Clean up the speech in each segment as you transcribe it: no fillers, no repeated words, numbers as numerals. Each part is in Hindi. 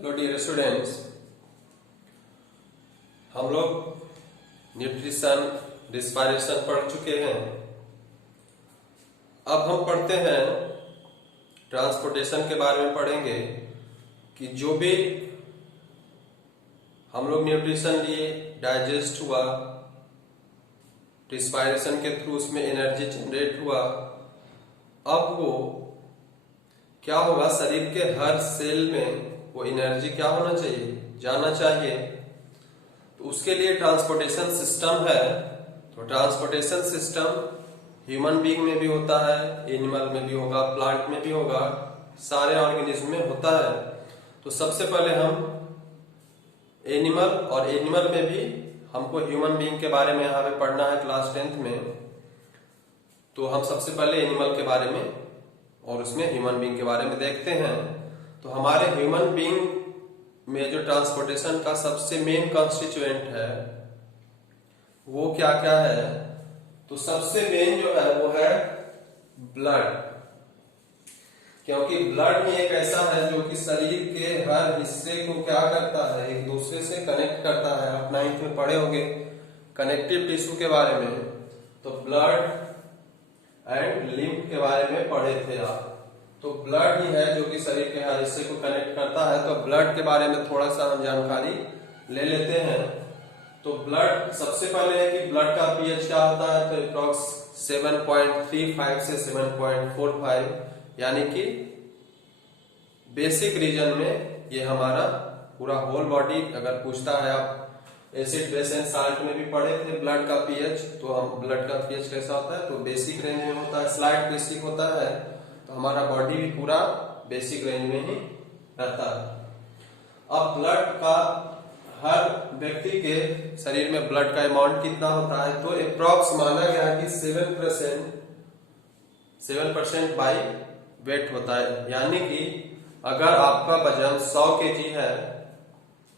हेलो डियर स्टूडेंट्स, हम लोग न्यूट्रिशन रिस्पायरेशन पढ़ चुके हैं। अब हम पढ़ते हैं ट्रांसपोर्टेशन के बारे में। पढ़ेंगे कि जो भी हम लोग न्यूट्रिशन लिए, डाइजेस्ट हुआ, रिस्पायरेशन के थ्रू उसमें एनर्जी जनरेट हुआ, अब वो क्या होगा, शरीर के हर सेल में वो एनर्जी क्या होना चाहिए, जाना चाहिए। तो उसके लिए ट्रांसपोर्टेशन सिस्टम है। तो ट्रांसपोर्टेशन सिस्टम ह्यूमन बीइंग में भी होता है, एनिमल में भी होगा, प्लांट में भी होगा, सारे ऑर्गेनिज्म में होता है। तो सबसे पहले हम एनिमल, और एनिमल में भी हमको ह्यूमन बीइंग के बारे में यहाँ पे पढ़ना है क्लास 10th में। तो हम सबसे पहले एनिमल के बारे में और उसमें ह्यूमन बीइंग के बारे में देखते हैं। तो हमारे ह्यूमन बीइंग में जो ट्रांसपोर्टेशन का सबसे मेन कॉन्स्टिट्यूएंट है वो क्या क्या है, तो सबसे मेन जो है वो है ब्लड। क्योंकि ब्लड ही एक ऐसा है जो कि शरीर के हर हिस्से को क्या करता है, एक दूसरे से कनेक्ट करता है। आप 9th में पढ़े होंगे कनेक्टिव टिश्यू के बारे में, तो ब्लड एंड लिम्फ के बारे में पढ़े थे आप। तो ब्लड ही है जो कि शरीर के हर हिस्से को कनेक्ट करता है। तो ब्लड के बारे में थोड़ा सा हम जानकारी ले लेते हैं। तो ब्लड, सबसे पहले है कि ब्लड का पीएच क्या होता है, तो अप्रॉक्स 7.35 से 7.45, यानी कि बेसिक रीजन में ये हमारा पूरा होल बॉडी। अगर पूछता है आप एसिड बेस एंड साल्ट में भी पढ़े थे ब्लड का पीएच, तो हम ब्लड का पीएच कैसा होता है, तो बेसिक रेंज में होता है, स्लाइट बेसिक होता है। तो हमारा बॉडी भी पूरा बेसिक रेंज में ही रहता है। अब ब्लड का, हर व्यक्ति के शरीर में ब्लड का अमाउंट कितना होता है, तो अप्रॉक्स माना गया है कि 7% बाई वेट होता है। यानी कि अगर आपका वजन 100 kg है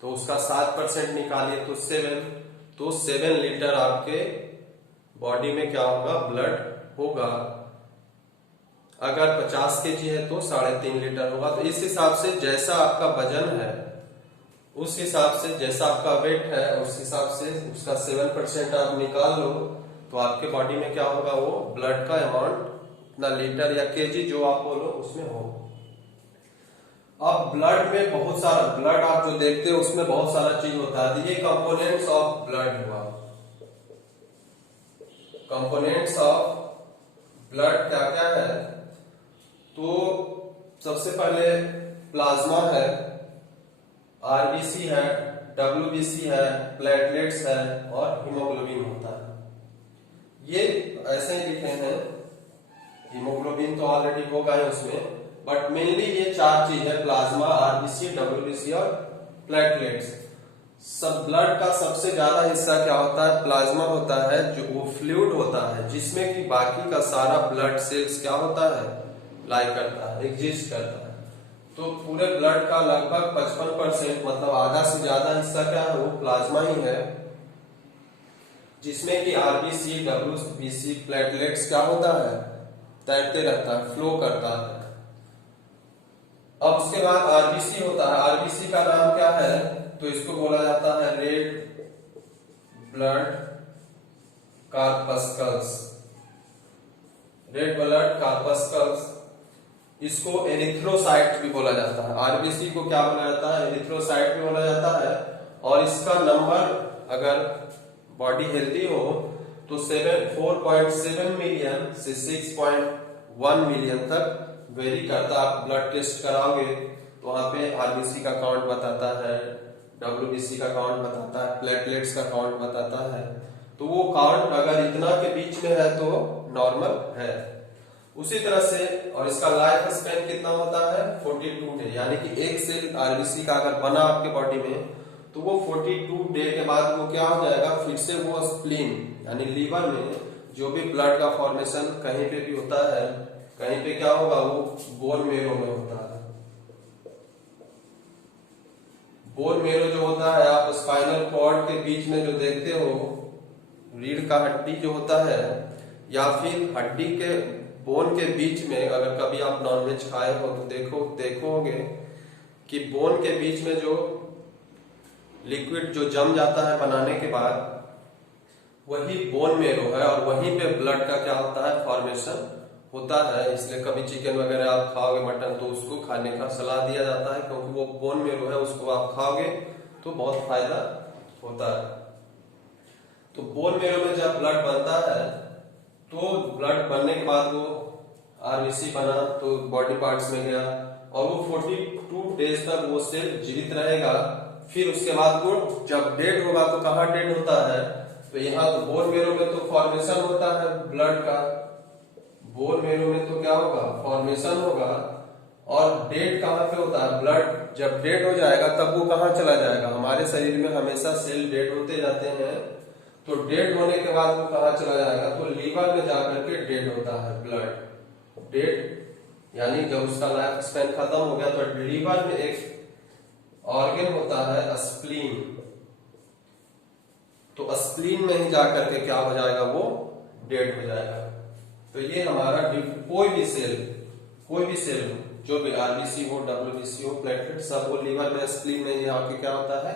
तो उसका 7% निकालिए तो 7 लीटर आपके बॉडी में क्या होगा, ब्लड होगा। अगर 50 kg है तो 3.5 लीटर होगा। तो इस हिसाब से जैसा आपका वजन है, उस हिसाब से जैसा आपका वेट है, उस हिसाब से उसका 7% आप निकाल लो, तो आपके बॉडी में क्या होगा, वो ब्लड का अमाउंट इतना लीटर या केजी जो आप बोलो उसमें हो। अब ब्लड में बहुत सारा, ब्लड आप जो देखते हो उसमें बहुत सारा चीज होता है। ये कंपोनेंट्स ऑफ ब्लड हुआ। कंपोनेंट्स ऑफ ब्लड क्या क्या है, तो सबसे पहले प्लाज्मा है, आरबीसी है, डब्ल्यूबीसी है, प्लेटलेट्स है और हीमोग्लोबिन होता है। ये ऐसे ही लिखे हैं, हीमोग्लोबिन तो ऑलरेडी होगा ही उसमें, बट मेनली ये 4 चीज है, प्लाज्मा, आरबीसी, डब्ल्यूबीसी और प्लेटलेट्स। सब ब्लड का सबसे ज्यादा हिस्सा क्या होता है, प्लाज्मा होता है, जो वो फ्लूइड होता है जिसमें कि बाकी का सारा ब्लड सेल्स क्या होता है, लाई करता है, एग्जिस्ट करता है। तो पूरे ब्लड का लगभग 55%, मतलब आधा से ज्यादा हिस्सा क्या है, वो प्लाज्मा ही है, जिसमें कि आरबीसी, डब्ल्यूबीसी, प्लेटलेट्स क्या होता है, तैरते रहता है, फ्लो करता है। अब उसके बाद आरबीसी होता है। आरबीसी का नाम क्या है, तो इसको बोला जाता है रेड ब्लड कॉर्पस्कल्स, रेड ब्लड कॉर्पस्कल्स। इसको एरिथ्रोसाइट भी बोला जाता है। आरबीसी को क्या बोला जाता है, एरिथ्रोसाइट भी बोला जाता है। और इसका नंबर, अगर बॉडी हेल्दी हो तो 4.7 मिलियन से 6.1 मिलियन तक वेरी करता। आप ब्लड टेस्ट कराओगे तो वहां पे आरबीसी का काउंट बताता है, डब्ल्यूबीसी का काउंट बताता है, प्लेटलेट्स का काउंट बताता है। तो वो काउंट अगर इतना के बीच में है तो नॉर्मल है। उसी तरह से, और इसका लाइफ स्पैन कितना होता है, 42 डे। यानी कि एक सेल आरबीसी का अगर बना आपके बॉडी में तो वो 42 डे के बाद वो क्या हो जाएगा, फिर से वो स्प्लीन यानी लीवर में जो भी ब्लड का फॉर्मेशन कहीं पे भी होता है, कहीं पे क्या होगा, वो बोन मेरो में होता है। बोन मेरो जो होता है, आप स्पाइनल कॉर्ड के बीच में जो देखते हो, रीढ़ का हड्डी जो होता है, या फिर हड्डी के बोन के बीच में, अगर कभी आप नॉनवेज खाए हो तो देखोगे कि बोन के बीच में जो लिक्विड जो जम जाता है बनाने के बाद, वही बोन मेरो है और वहीं पे ब्लड का क्या होता है, फॉर्मेशन होता है। इसलिए कभी चिकन वगैरह आप खाओगे, मटन, तो उसको खाने का सलाह दिया जाता है, क्योंकि वो बोन मेरो है, उसको आप खाओगे तो बहुत फायदा होता है। तो बोन मेरो में जब ब्लड बनता है, तो ब्लड बनने के बाद वो आरबीसी बना तो बॉडी पार्ट्स में गया, और वो 42 डेज तक वो सेल जीवित रहेगा। फिर उसके बाद वो जब डेड होगा तो कहाँ डेड होता है, तो यहाँ तो बोन मेरो में तो फॉर्मेशन होता है ब्लड का, बोन मेरो में तो क्या होगा, फॉर्मेशन होगा। और डेड कहाँ पे होता है, ब्लड जब डेड हो जाएगा तब वो कहाँ चला जाएगा, हमारे शरीर में हमेशा सेल डेड होते जाते हैं, तो डेड होने के बाद वो कहाँ चला जाएगा, तो लीवर में जाकर के डेड होता है ब्लड। डेड यानी जब उसका लाइफ स्पैन खत्म हो गया, तो लीवर में एक ऑर्गन होता है स्प्लीन, तो स्प्लीन में ही जाकर के क्या हो जाएगा, वो डेड हो जाएगा। तो ये हमारा कोई भी सेल जो भी आरबीसी हो, डब्ल्यूबीसी हो, प्लेटलेट, सब वो लीवर में स्प्लीन में यहाँ के क्या होता है,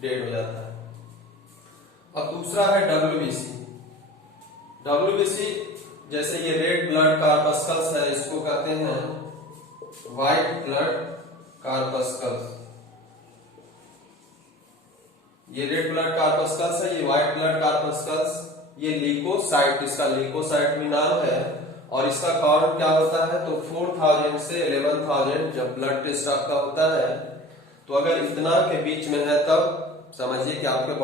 डेड हो जाता है। अब दूसरा है डब्ल्यूबीसी जैसे ये रेड ब्लड कार्पस्कल्स है, इसको कहते हैं व्हाइट ब्लड कार्पस्कल्स। ये रेड ब्लड कार्पस्कल्स है, ये व्हाइट ब्लड कार्पस्कल्स, ये ल्यूकोसाइट, इसका ल्यूकोसाइट भी नाम है, और इसका काउंट क्या होता है, तो 4000 से 11000 जब ब्लड टेस्ट आपका होता है, तो अगर इतना के बीच में है तब समझिए कि आपके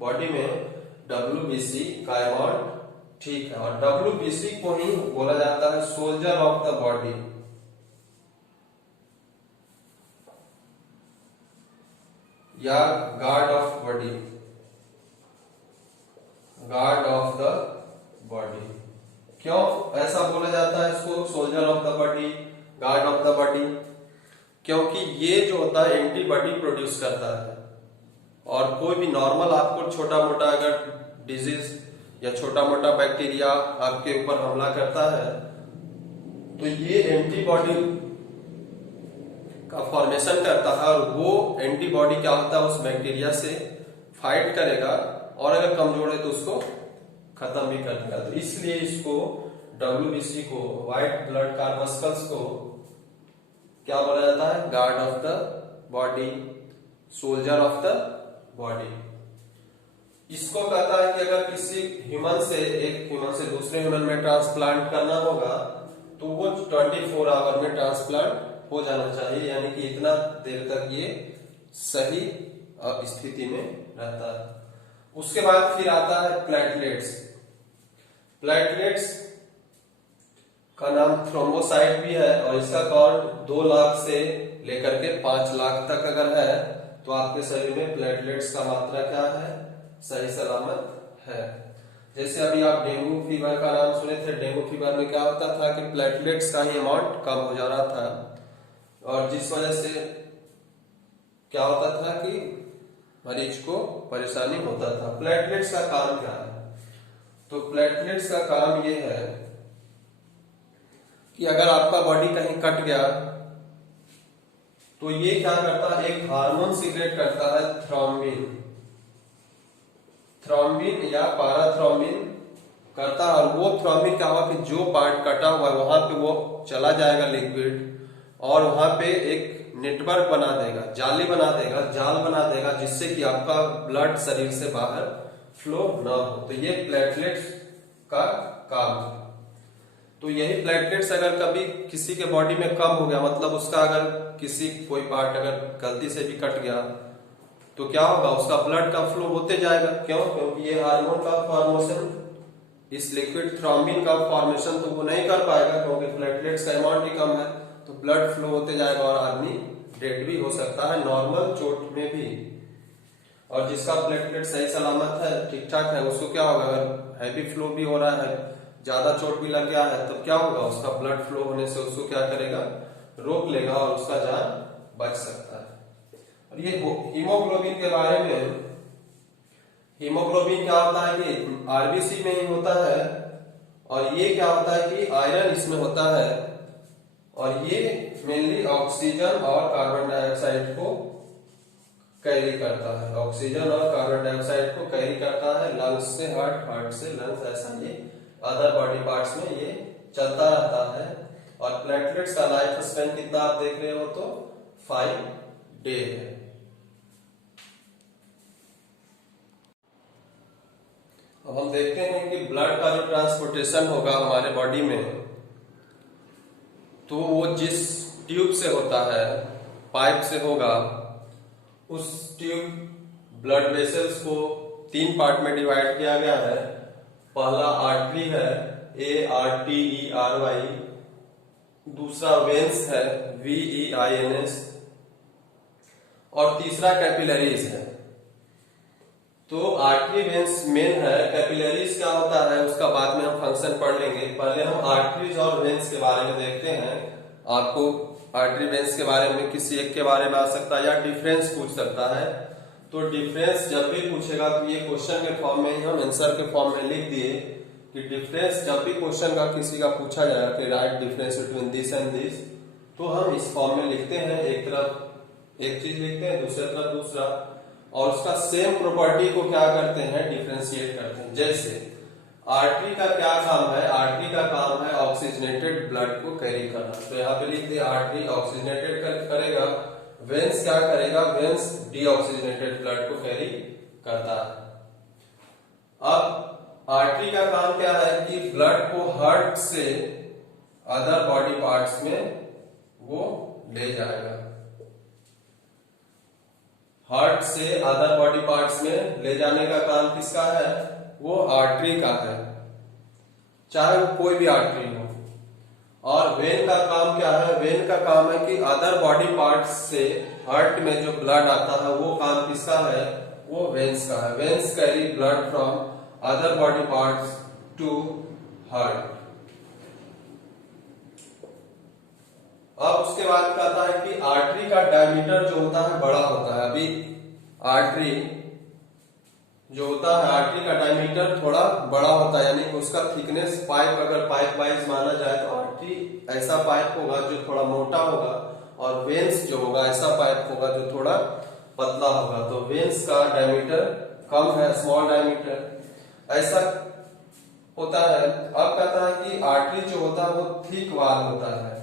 बॉडी में डब्ल्यूबीसी का अमाउंट ठीक है। और डब्ल्यूबीसी को ही बोला जाता है सोल्जर ऑफ द बॉडी, या guard of body, guard of the body. क्यों ऐसा बोला जाता है इसको soldier of the body, guard of the body, क्योंकि ये जो होता है एंटीबॉडी प्रोड्यूस करता है। और कोई भी नॉर्मल आपको छोटा मोटा अगर डिजीज या छोटा मोटा बैक्टीरिया आपके ऊपर हमला करता है, तो ये एंटीबॉडी का फॉर्मेशन करता है, और वो एंटीबॉडी क्या होता है, उस बैक्टीरिया से फाइट करेगा, और अगर कमजोर है तो उसको खत्म भी कर देगा। तो इसलिए इसको डब्ल्यूबीसी को, व्हाइट ब्लड कार्पस्कल्स को क्या बोला जाता है, guard of the body, soldier of the body. इसको कहता है कि अगर किसी ह्यूमन से, एक ह्यूमन से दूसरे ह्यूमन में ट्रांसप्लांट करना होगा, तो वो 24 आवर में ट्रांसप्लांट हो जाना चाहिए, यानी कि इतना देर तक ये सही स्थिति में रहता है। उसके बाद फिर आता है प्लेटलेट्स। प्लेटलेट्स का नाम थ्रोम्बोसाइट भी है, और इसका काउंट 2 लाख से लेकर के 5 लाख तक अगर है, तो आपके शरीर में प्लेटलेट्स का मात्रा क्या है, सही सलामत है। जैसे अभी आप डेंगू फीवर का नाम सुने थे, डेंगू फीवर में क्या होता था कि प्लेटलेट्स का ही अमाउंट कम हो जा रहा था, और जिस वजह से क्या होता था कि मरीज को परेशानी होता था। प्लेटलेट्स का काम क्या है, तो प्लेटलेट्स का काम ये है कि अगर आपका बॉडी कहीं कट गया, तो ये क्या करता है, एक हार्मोन सीक्रेट करता है, थ्रोम्बिन या पैराथ्रोम्बिन करता है। और वो थ्रोम्बिन क्या हुआ कि जो पार्ट कटा हुआ है वहां पे वो चला जाएगा लिक्विड, और वहां पे एक नेटवर्क बना देगा, जाल बना देगा, जिससे कि आपका ब्लड शरीर से बाहर फ्लो ना हो। तो ये प्लेटलेट्स का काम है। तो यही प्लेटलेट्स अगर कभी किसी के बॉडी में कम हो गया, मतलब उसका अगर कोई पार्ट अगर गलती से भी कट गया, तो क्या होगा, उसका ब्लड का फ्लो होते जाएगा। क्यों, क्योंकि ये हार्मोन का फॉर्मेशन, इस लिक्विड थ्रोम्बिन का फॉर्मेशन तो वो नहीं कर पाएगा, क्योंकि प्लेटलेट्स का अमाउंट ही कम है, तो ब्लड फ्लो होते जाएगा और आदमी डेड भी हो सकता है, नॉर्मल चोट में भी। और जिसका प्लेटलेट सही सलामत है, ठीक ठाक है, उसको क्या होगा, अगर हैवी फ्लो भी हो रहा है, ज्यादा चोट भी लग गया है, तो क्या होगा, उसका ब्लड फ्लो होने से उसको क्या करेगा, रोक लेगा, और उसका जान बच सकता है। और ये हीमोग्लोबिन के बारे में, हीमोग्लोबिन क्या होता है कि आरबीसी में ही होता है, और ये क्या होता है कि आयरन इसमें होता है, और ये मेनली ऑक्सीजन और कार्बन डाइऑक्साइड को कैरी करता है, ऑक्सीजन और कार्बन डाइऑक्साइड को कैरी करता है लंग्स से हार्ट, हार्ट से लंग्स, ऐसा ये अदर बॉडी पार्ट्स में ये चलता रहता है। और प्लेटलेट्स का लाइफ स्पैन कितना आप देख रहे हो तो 5 डे है। अब हम देखते हैं कि ब्लड का जो ट्रांसपोर्टेशन होगा हमारे बॉडी में, तो वो जिस ट्यूब से होता है, पाइप से होगा, उस ट्यूब ब्लड वेसल्स को 3 पार्ट में डिवाइड किया गया है। पहला आर्टरी है, ARTERY, दूसरा वेन्स है, VEINS, और तीसरा कैपिलरीज है। तो आर्टरी वेन्स मेन है, कैपिलरीज क्या होता है उसका बाद में हम फंक्शन पढ़ लेंगे। पहले हम आर्टरीज और वेन्स के बारे में देखते हैं। आपको आर्टरी वेन्स के बारे में किसी एक के बारे में आ सकता है या डिफरेंस पूछ सकता है। तो डिफरेंस जब भी पूछेगा तो ये क्वेश्चन के फॉर्म में ही हम आंसर के फॉर्म में लिख दिए कि डिफरेंस जब भी क्वेश्चन का किसी का पूछा जाए कि right difference between this and this, तो हम इस फॉर्म में लिखते हैं। एक तरफ एक चीज लिखते हैं, दूसरी तरफ दूसरा, और उसका सेम प्रॉपर्टी को क्या करते हैं, डिफरेंशिएट करते हैं। जैसे आर्टरी का क्या काम है, आर्टरी का काम है ऑक्सीजनेटेड ब्लड को कैरी करना। तो यहाँ पे लिख दिया आर्टरी ऑक्सीजनेटेड करेगा, वेन्स क्या करेगा, वेन्स डीऑक्सीजनेटेड ब्लड को कैरी करता है। अब आर्टरी का काम क्या है कि ब्लड को हार्ट से अदर बॉडी पार्ट्स में वो ले जाएगा, हार्ट से अदर बॉडी पार्ट्स में ले जाने का काम किसका है, वो आर्टरी का है, चाहे वो कोई भी आर्टरी हो। और वेन का काम क्या है, वेन का काम है कि अदर बॉडी पार्ट्स से हार्ट में जो ब्लड आता है वो काम किसका है, वो वेन्स का है। Veins carry blood from other body parts to heart. अब उसके बाद कहता है कि आर्टरी का डायमीटर जो होता है बड़ा होता है। अभी आर्टरी जो होता है, आर्टरी का डायमीटर थोड़ा बड़ा होता है, यानी कि उसका थिकनेस, पाइप अगर पाइप वाइज माना जाए तो आर्टरी ऐसा पाइप होगा जो थोड़ा मोटा होगा, और वेन्स जो होगा ऐसा पाइप होगा जो थोड़ा पतला होगा। तो वेन्स का डायमीटर कम है, स्मॉल डायमीटर, ऐसा होता है। अब कहता है कि आर्टरी जो होता है वो थिक वाल होता है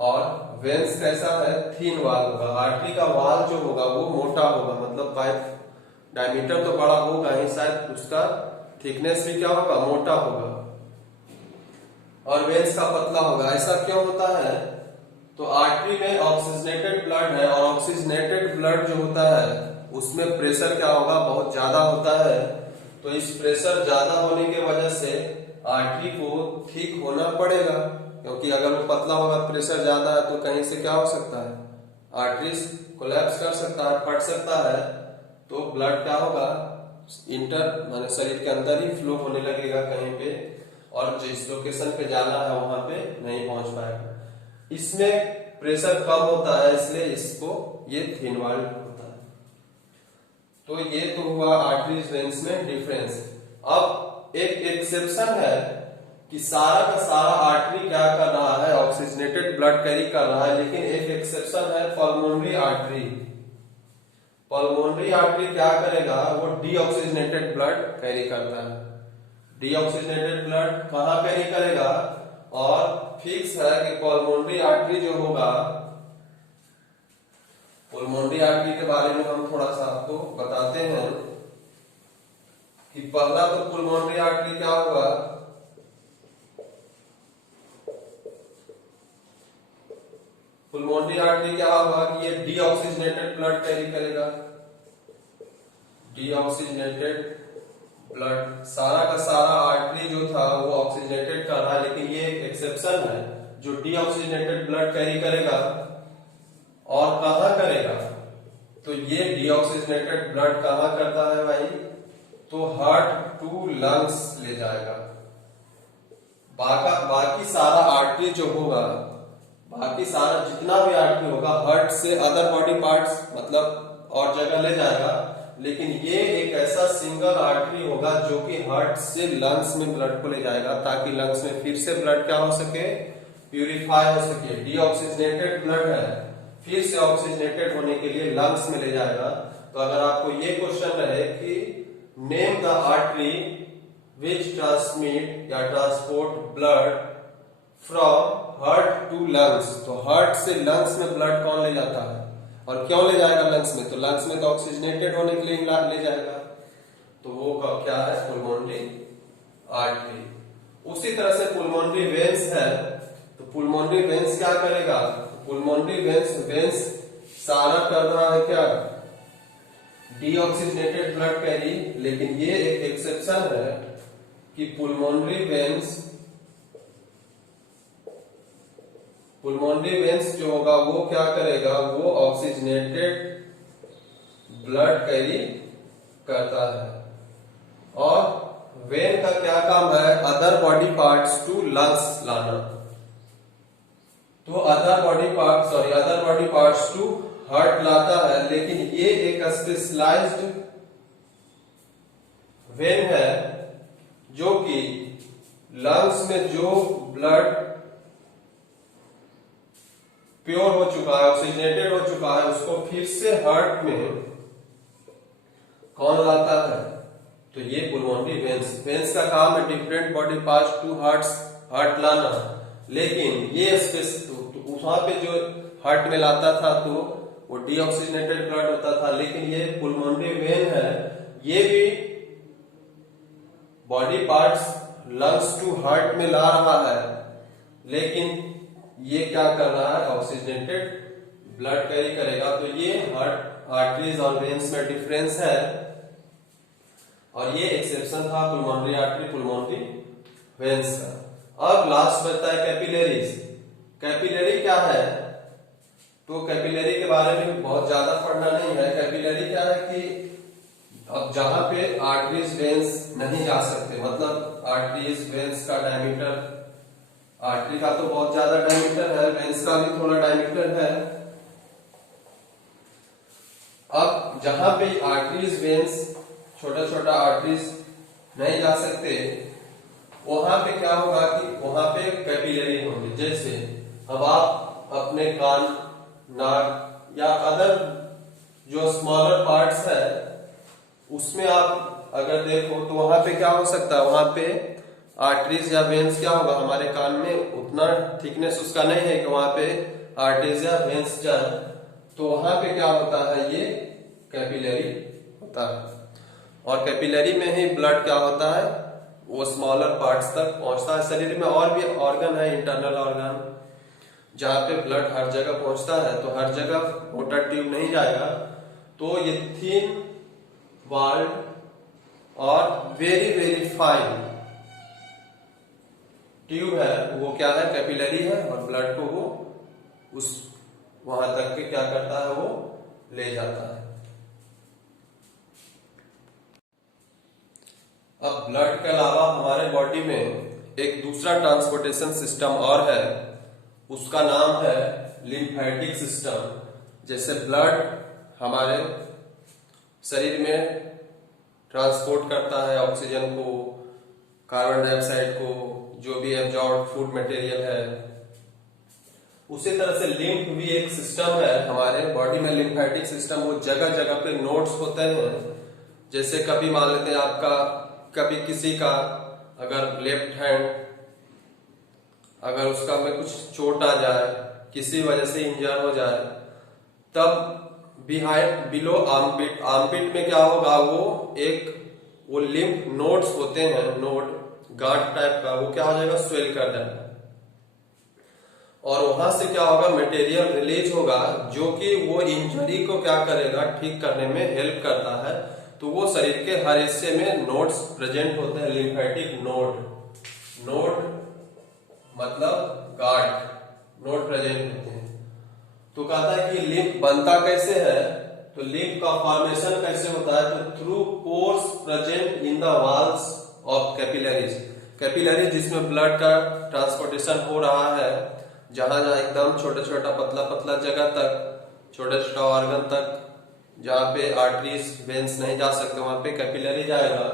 और वेन्स कैसा है, थिन वाल होगा। आर्टरी का वाल जो होगा वो मोटा होगा, मतलब पाइप डायमीटर तो बड़ा होगा ही, शायद उसका थिकनेस भी क्या होगा, मोटा होगा, और वेन्स का पतला होगा। ऐसा क्यों होता है, तो आर्टरी में ऑक्सीजनेटेड ब्लड है, और ऑक्सीजनेटेड ब्लड जो होता है उसमें प्रेशर क्या होगा, बहुत ज्यादा होता है। तो इस प्रेशर ज्यादा होने की वजह से आर्टरी को थिक होना पड़ेगा, क्योंकि अगर वो पतला होगा, प्रेशर ज्यादा है, तो कहीं से क्या हो सकता है, आर्टरी कोलैप्स कर सकता है, फट सकता है। तो ब्लड क्या होगा, इंटर माने शरीर के अंदर ही फ्लो होने लगेगा कहीं पे, और जिस लोकेशन पे जाना है वहां पे नहीं पहुंच पाएगा। इसमें प्रेशर कम होता है, इसलिए इसको ये थिन वाल होता है। तो ये तो हुआ आर्टरीज वेन्स में डिफरेंस। अब एक एक्सेप्शन है कि सारा का सारा आर्टरी क्या कर रहा है, ऑक्सीजनेटेड ब्लड कैरी कर रहा है, लेकिन एक एक्सेप्शन है पल्मोनरी आर्टरी। पल्मोनरी आर्टरी क्या करेगा, वो डीऑक्सीजनेटेड ब्लड कैरी करता है। डीऑक्सीजनेटेड ब्लड कहाँ कैरी करेगा, और फिक्स है कि पल्मोनरी आर्टरी जो होगा, पल्मोनरी आर्टरी के बारे में हम थोड़ा सा आपको बताते हैं कि पहला तो पल्मोनरी आर्टरी क्या होगा, पल्मोनरी आर्टरी क्या होगा कि ये डीऑक्सीजनेटेड ब्लड कैरी करेगा। डीऑक्सीजनेटेड ब्लड, सारा का सारा आर्टरी जो था वो ऑक्सीजनेटेड कर रहा है, लेकिन ये एक एक्सेप्शन है जो डीऑक्सीजनेटेड ब्लड कैरी करेगा। और कहाँ करेगा, तो ये डीऑक्सीजनेटेड ब्लड कहाँ करता है भाई, तो हार्ट टू लंग्स ले जाएगा। बाकी सारा आर्टरी जो होगा, बाकी सारा जितना भी आर्टरी होगा हार्ट से अदर बॉडी पार्ट्स मतलब और जगह ले जाएगा, लेकिन ये एक ऐसा सिंगल आर्टरी होगा जो कि हार्ट से लंग्स में ब्लड को ले जाएगा, ताकि लंग्स में फिर से ब्लड क्या हो सके, प्यूरिफाई हो सके। डीऑक्सीजनेटेड ब्लड है, फिर से ऑक्सीजनेटेड होने के लिए लंग्स में ले जाएगा। तो अगर आपको ये क्वेश्चन रहे कि name the artery which transmit या transport blood from heart to lungs, तो हार्ट से लंग्स में ब्लड कौन ले जाता है और क्यों ले जाएगा लंग्स में? तो लंग्स में तो ऑक्सीजनेटेड होने के लिए ले जाएगा, तो वो क्या है? पुल्मोनरी आर्टरी। उसी तरह से पुल्मोनरी वेन्स है, तो पुल्मोनरी वेन्स क्या करेगा? पुल्मोनरी वेन्स सारा कर रहा है क्या? डीऑक्सीजनेटेड ब्लड कैरी, लेकिन ये एक एक्सेप्शन है कि पुल्मोनरी वेन्स जो होगा वो क्या करेगा? वो ऑक्सीजनेटेड ब्लड कैरी करता है। और वेन का क्या काम है? Other body parts to lungs लाना। तो other body parts to heart लाता है, लेकिन ये एक स्पेशलाइज्ड वेन है जो कि लंग्स में जो ब्लड प्योर हो चुका है, ऑक्सीजनेटेड हो चुका है, उसको फिर से हार्ट में कौन लाता है? तो ये पुल्मोनरी वेन्स का काम है different body parts to heart लाना। लेकिन ये वहां पे जो हार्ट में लाता था तो वो डीऑक्सीजनेटेड ब्लड होता था, लेकिन ये पुल्मोनरी वेन है, ये भी body parts lungs to heart में ला रहा है, लेकिन ये क्या कर रहा है? ऑक्सीजनेटेड ब्लड कैरी करेगा। तो ये हार्ट आर्टरीज और वेन्स में डिफरेंस है, और ये एक्सेप्शन था पुल्मोनरी आर्टरी पुल्मोनरी वेन्स का। अब लास्ट बचता है कैपिलरीज। कैपिलरी क्या है? तो कैपिलरी के बारे में बहुत ज्यादा पढ़ना नहीं है। कैपिलरी क्या है कि अब जहां पे आर्टरीज वेन्स नहीं जा सकते, मतलब आर्टरीज वेन्स का डायमीटर, आर्टरी का तो बहुत ज्यादा डायमीटर है, वेन्स का भी थोड़ा डायमीटर है। अब जहां पे आर्टरीज वेन्स छोटा आर्टरीज नहीं जा सकते, वहां पे क्या होगा कि वहां पे कैपिलरी होंगे। जैसे अब आप अपने कान, नाक या अदर जो स्मॉलर पार्ट्स है उसमें आप अगर देखो तो वहां पे क्या हो सकता है? वहां पे आर्टरीज या वेन्स क्या होगा? हमारे कान में उतना थिकनेस उसका नहीं है कि वहां पे आर्टरीज या वेन्स जाए, तो वहां पे क्या होता है? ये कैपिलरी होता है। और कैपिलरी में ही ब्लड क्या होता है? वो स्मॉलर पार्ट्स तक पहुंचता है। शरीर में और भी ऑर्गन है, इंटरनल ऑर्गन, जहां पे ब्लड हर जगह पहुंचता है, तो हर जगह मोटा ट्यूब नहीं जाएगा। तो ये थिन वॉल्ड और वेरी वेरी फाइन ट्यूब है, वो क्या है? कैपिलरी है, और ब्लड को वो उस वहां तक के क्या करता है? वो ले जाता है। अब ब्लड के अलावा हमारे बॉडी में एक दूसरा ट्रांसपोर्टेशन सिस्टम और है, उसका नाम है लिम्फेटिक सिस्टम। जैसे ब्लड हमारे शरीर में ट्रांसपोर्ट करता है ऑक्सीजन को, कार्बन डाइऑक्साइड को, जो भी एब्जॉर्ब फूड मटेरियल है, उसी तरह से लिम्फ भी एक सिस्टम है हमारे बॉडी में। लिम्फेटिक सिस्टम वो जगह जगह पे नोड्स होते हैं। जैसे कभी मान लेते हैं आपका, कभी किसी का अगर लेफ्ट हैंड, अगर उसका में कुछ चोट आ जाए, किसी वजह से इंजर हो जाए, तब बिहाइंड बिलो आर्मपिट में क्या होगा? वो लिम्फ नोड्स होते हैं, नोड गांठ टाइप का, वो क्या हो जाएगा? स्वेल कर जाएगा, और वहां से क्या होगा? मटेरियल रिलीज होगा जो कि वो इंजरी को क्या करेगा? ठीक करने में हेल्प करता है। तो वो शरीर के हर हिस्से में नोड्स प्रेजेंट होते हैं। लिम्फेटिक नोड मतलब गांठ, नोड प्रेजेंट होते हैं। तो कहता है कि लिम्फ बनता कैसे है? तो लिम्फ का फॉर्मेशन कैसे होता है? तो through pores present in the walls of capillaries जिसमें ब्लड का ट्रांसपोर्टेशन हो रहा है, जहां जहां एकदम छोटा पतला जगह तक, छोटा ऑर्गन तक, जहां पे आर्टरीज वेन्स नहीं जा सकते, वहां पे कैपिलरी जाएगा।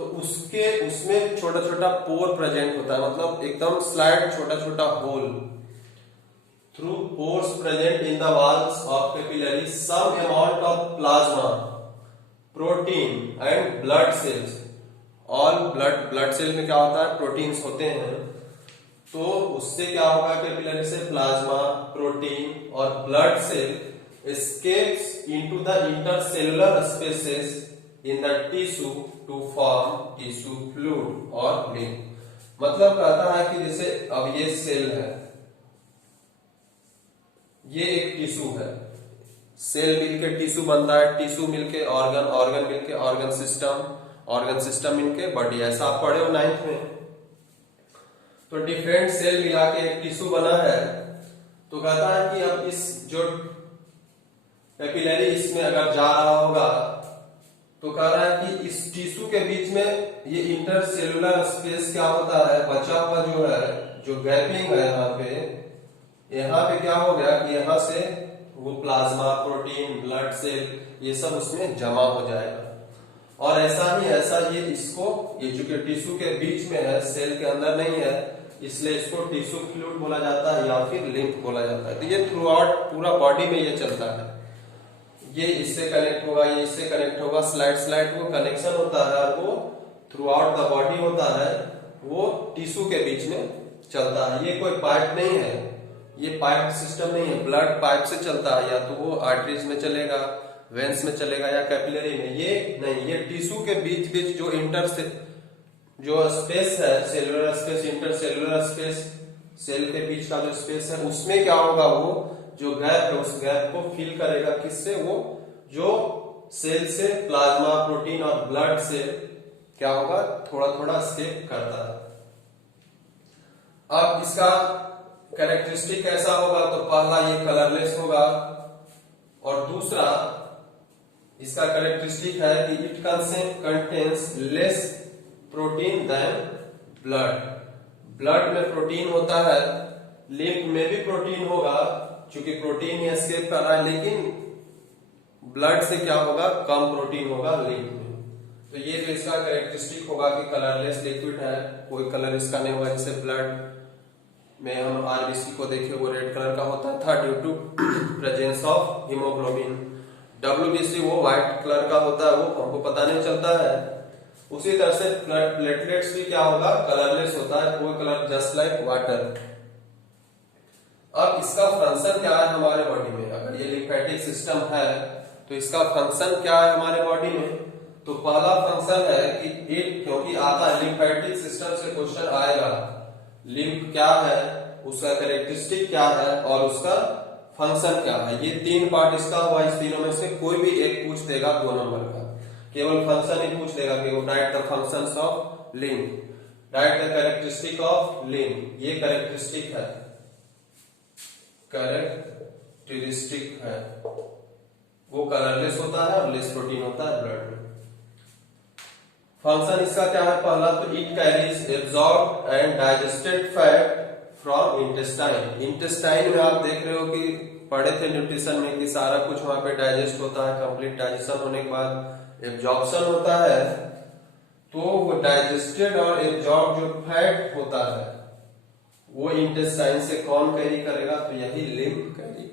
तो उसमें छोटा छोटा पोर प्रेजेंट होता है, मतलब एकदम स्लाइड छोटा छोटा hole. Through pores present in the walls of capillary some amount of plasma, protein and blood cells. All blood cell में क्या होता है, प्रोटीन्स होते हैं। तो उससे क्या होगा, कैपिलरी से प्लाज्मा, प्रोटीन और blood cell escapes into the intercellular spaces in the tissue to form tissue fluid और लिम्फ। मतलब कहता है कि जैसे अब ये सेल है, ये एक टिश्यू है, सेल मिलके टिश्यू बनता है, टिश्यू मिलके ऑर्गन, ऑर्गन मिलके ऑर्गन सिस्टम मिलके बॉडी। ऐसा आप पढ़े हो 9th में। तो डिफरेंट सेल मिला के एक टिश्यू बना है। तो कहता है कि अब इस जो कैपिलरी इसमें अगर जा रहा होगा तो कह रहा है कि इस टिश्यू के बीच में ये इंटरसेलुलर स्पेस क्या होता है, बचा हुआ जो है, जो गैपिंग है यहाँ पे क्या हो गया कि यहाँ से वो प्लाज्मा, प्रोटीन, ब्लड सेल ये सब उसमें जमा हो जाएगा। और ऐसा ये इसको, ये चूंकि टिश्यू के बीच में है, सेल के अंदर नहीं है, इसलिए इसको टिश्यू फ्लूइड बोला जाता है या फिर लिम्फ बोला जाता है। तो ये थ्रू आउट पूरा बॉडी में ये चलता है, ये इससे कनेक्ट होगा, ये इससे कनेक्ट होगा, स्लाइड वो कनेक्शन होता है और वो थ्रू आउट द बॉडी होता है, वो टिश्यू के बीच में चलता है। ये कोई पाइप नहीं है, ये पाइप सिस्टम नहीं है, ब्लड पाइप से चलता है, या तो वो आर्टरीज में चलेगा, वेंस में चलेगा या कैपिलरी में। ये नहीं, ये टिश्यू के बीच जो स्पेस है, cellular space, intercellular space, cell के बीच का जो स्पेस है, उसमें क्या होगा, वो जो गैप है उस गैप को फिल करेगा। किससे, वो जो सेल से प्लाज्मा, प्रोटीन और ब्लड से क्या होगा, थोड़ा थोड़ा एस्केप करता है। अब इसका कैरेक्टरिस्टिक कैसा होगा, तो पहला ये कलरलेस होगा, और दूसरा इसका कैरेक्टरिस्टिक है कि it contains less protein than blood. Blood में प्रोटीन होता है, लिम्फ में भी प्रोटीन होगा, क्योंकि प्रोटीन ही एस्केप कर रहा है, लेकिन ब्लड से क्या होगा, कम प्रोटीन होगा लिम्फ में। तो ये जो इसका कैरेक्टरिस्टिक होगा कि कलरलेस लिक्विड है, कोई कलर इसका नहीं होगा। जैसे ब्लड में हम आरबीसी को देखे, वो रेड कलर का होता था due to presence of haemoglobin. WBC वो व्हाइट कलर का होता है, वो हमको पता नहीं चलता है। उसी तरह से प्लेटलेट्स भी क्या होगा, कलरलेस होता है, कोई कलर जस्ट लाइक वाटर। अब इसका फंक्शन क्या है हमारे बॉडी में, अगर ये लिम्फेटिक सिस्टम है तो इसका फंक्शन क्या है हमारे बॉडी में। तो पहला फंक्शन है कि क्योंकि आता है लिम्फेटिक सिस्टम से क्वेश्चन आएगा, लिम्फ क्या है, उसका कैरेक्टरिस्टिक क्या है और उसका फंक्शन क्या है। ये 3 पार्ट इसका हुआ, इस तीनों में से कोई भी एक पूछ देगा 2 नंबर का, केवल फंक्शन ही पूछ देगा कि right the functions of lymph, right the characteristic of lymph. ये कैरेक्टरिस्टिक है, कैरेक्टरिस्टिक है, वो कलरलेस होता है और लेस प्रोटीन होता है ब्लड में। फंक्शन इसका क्या है, पहला तो it carries absorbed and digested fat from intestine. Intestine में आप देख रहे हो कि पढ़े थे न्यूट्रिशन में कि सारा कुछ वहां पे डाइजेस्ट होता है, कंप्लीट डाइजेशन होने के बाद एब्जॉर्प्शन होता है। तो वो डाइजेस्टेड और एब्जॉर्ब जो फैट होता है वो इंटेस्टाइन से कौन कैरी करेगा, तो यही लिम्फ कैरी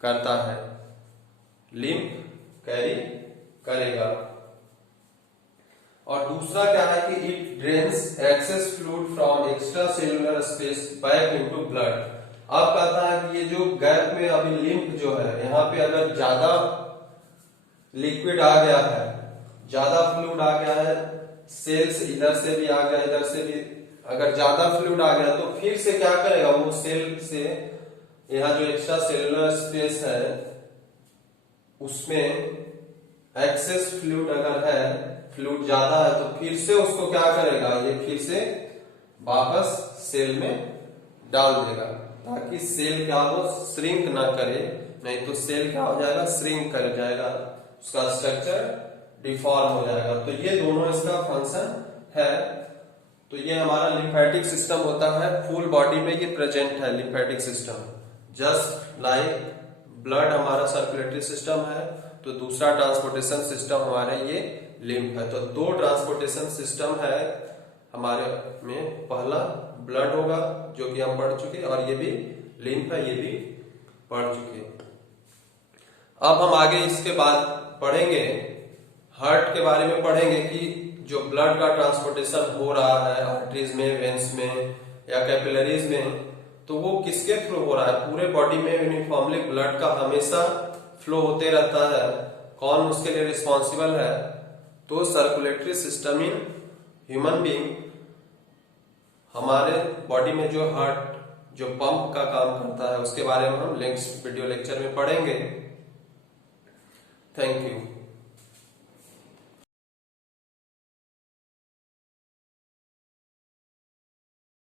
करता है, लिम्फ कैरी करेगा। और दूसरा क्या है कि it drains access fluid from extra cellular space back into blood. अब कहता है कि ये जो गैप में अभी लिम्फ जो है, यहाँ पे अगर ज्यादा लिक्विड आ गया है, ज्यादा फ्लूइड आ गया है, सेल्स इधर से भी आ गया, इधर से भी अगर ज्यादा फ्लूइड आ गया, तो फिर से क्या करेगा, वो सेल से यहाँ जो एक्स्ट्रा सेलुलर स्पेस है उसमें एक्सेस फ्लूइड अगर है, फ्लूइड ज्यादा है, तो फिर से उसको क्या करेगा, ये फिर से वापस सेल में डाल देगा, ताकि सेल क्या हो, श्रिंक ना करे, नहीं तो सेल क्या हो जाएगा, श्रिंक कर जाएगा, उसका स्ट्रक्चर डिफॉर्म हो जाएगा। तो ये दोनों इसका फंक्शन है। तो ये हमारा लिम्फेटिक सिस्टम होता है, फुल बॉडी में ये प्रेजेंट है lymphatic system. Just like blood हमारा सर्कुलेटरी सिस्टम है, तो दूसरा ट्रांसपोर्टेशन सिस्टम हमारे ये लिम्फ है। तो दो ट्रांसपोर्टेशन सिस्टम है हमारे में, पहला ब्लड होगा जो कि हम पढ़ चुके, और ये भी लिम्फ है, ये भी पढ़ चुके। अब हम आगे इसके बाद पढ़ेंगे हार्ट के बारे में, पढ़ेंगे कि जो ब्लड का ट्रांसपोर्टेशन हो रहा है आर्टरीज में, वेन्स में या कैपिलरीज में, तो वो किसके थ्रू हो रहा है। पूरे बॉडी में यूनिफॉर्मली ब्लड का हमेशा फ्लो होते रहता है, कौन उसके लिए रिस्पॉन्सिबल है। तो circulatory system in human being, हमारे बॉडी में जो हार्ट जो पंप का काम करता है उसके बारे में हम नेक्स्ट वीडियो लेक्चर में पढ़ेंगे। Thank you.